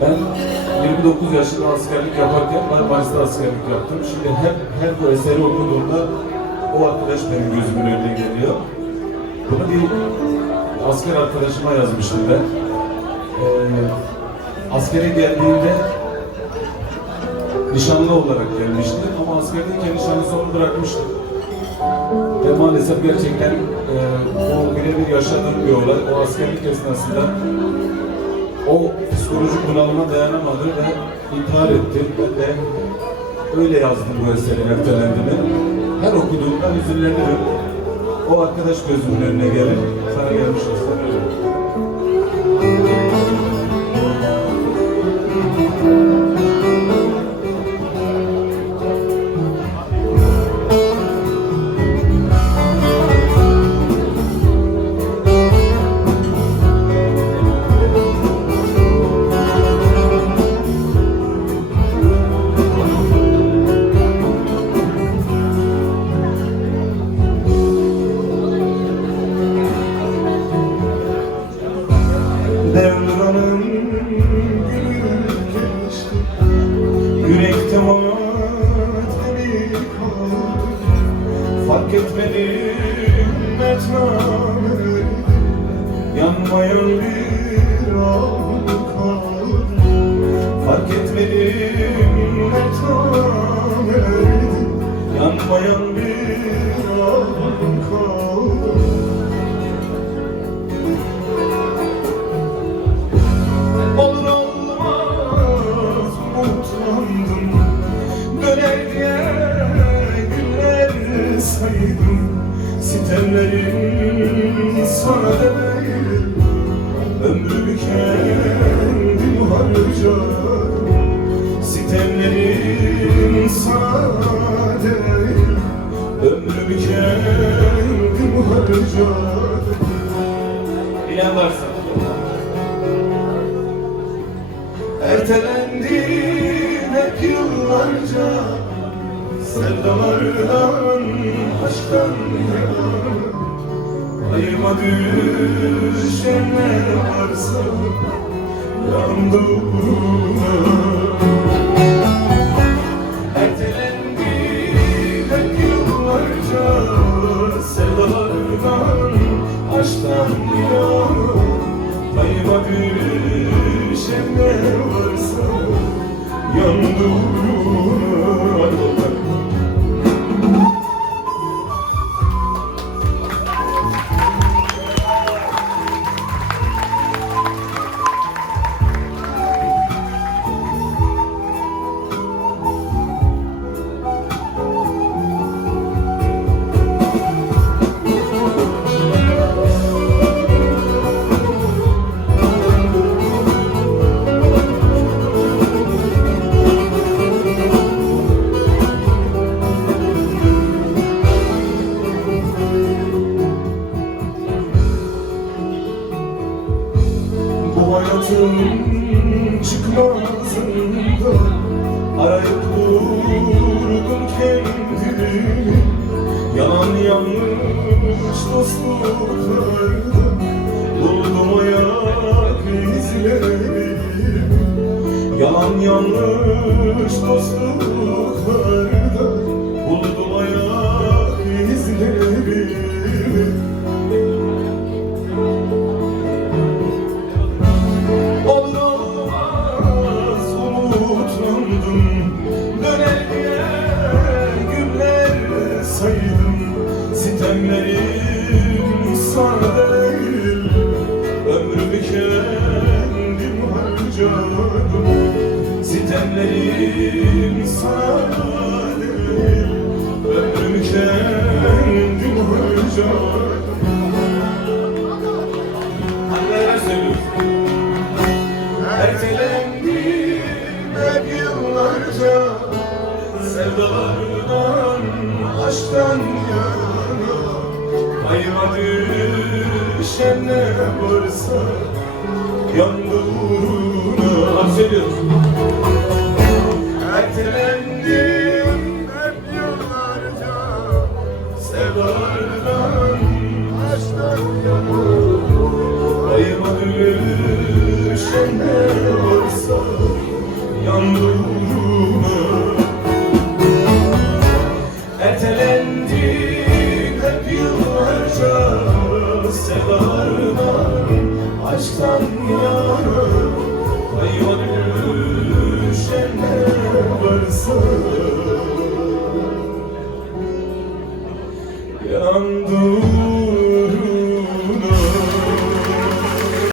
Ben 29 yaşında askerlik yaparken Paris'te askerlik yaptım. Şimdi her bu eseri okuduğumda o arkadaş benim gözümün önüne geliyor. Bunu bir asker arkadaşıma yazmıştım ben. Askere geldiğinde nişanlı olarak gelmişti ama askerdeyken nişanlı sonu bırakmıştı. Ve maalesef gerçekten o birebir yaşadığım bir olay. O askerlik esnasında o psikolojik bunalıma dayanamadı ve intihar etti. Ben de öyle yazdım bu eserin ertelendiğini. Her okuduğumda hüzünlenirim. O arkadaş gözümün önüne gelir. Sana gelmiş olsa öyle. Devranın gülü geçti, yürekte matemi kaldı. Fark etmedim etmem, yanmayan bir an kaldı. Fark etmedim etmem, yanmayan bir an kaldı. Olur olmaz umutlandım, döner diye günler saydım. Sitemlerim sana değil, ömrümü kendim harcadım. Sitemlerim sana değil, ömrümü kendim harcadım. Bilen varsa ertelendim hep yıllarca, sevdalardan, aşktan yana. Ayıma düşenler varsa yanımda uğruna. Ertelendim hep yıllarca, sevdalardan, aşktan yana. Ayıma düşenler varsa yanımda uğruna. Bu hayatın çıkmazında arayıp durdum kendimi. Yalan yanlış dostluklarda buldum ayak izlerimi. Yalan yanlış dostluklarda buldum ayak izlerimi. Döner diye günler saydım. Sitemlerim sana değil, ömrümü kendim harcadım. Sitemlerim sana değil, ömrümü kendim harcadım. Neler söylüyorsun? Ertelendim hep yıllarca, sevdalardan, aşktan yana. Ayıma düşenler varsa yandı uğruna. Söylüyorsun. Ertelendim hep yıllarca, sevdalardan, aşktan yana. Ayıma düşenler varsa oldu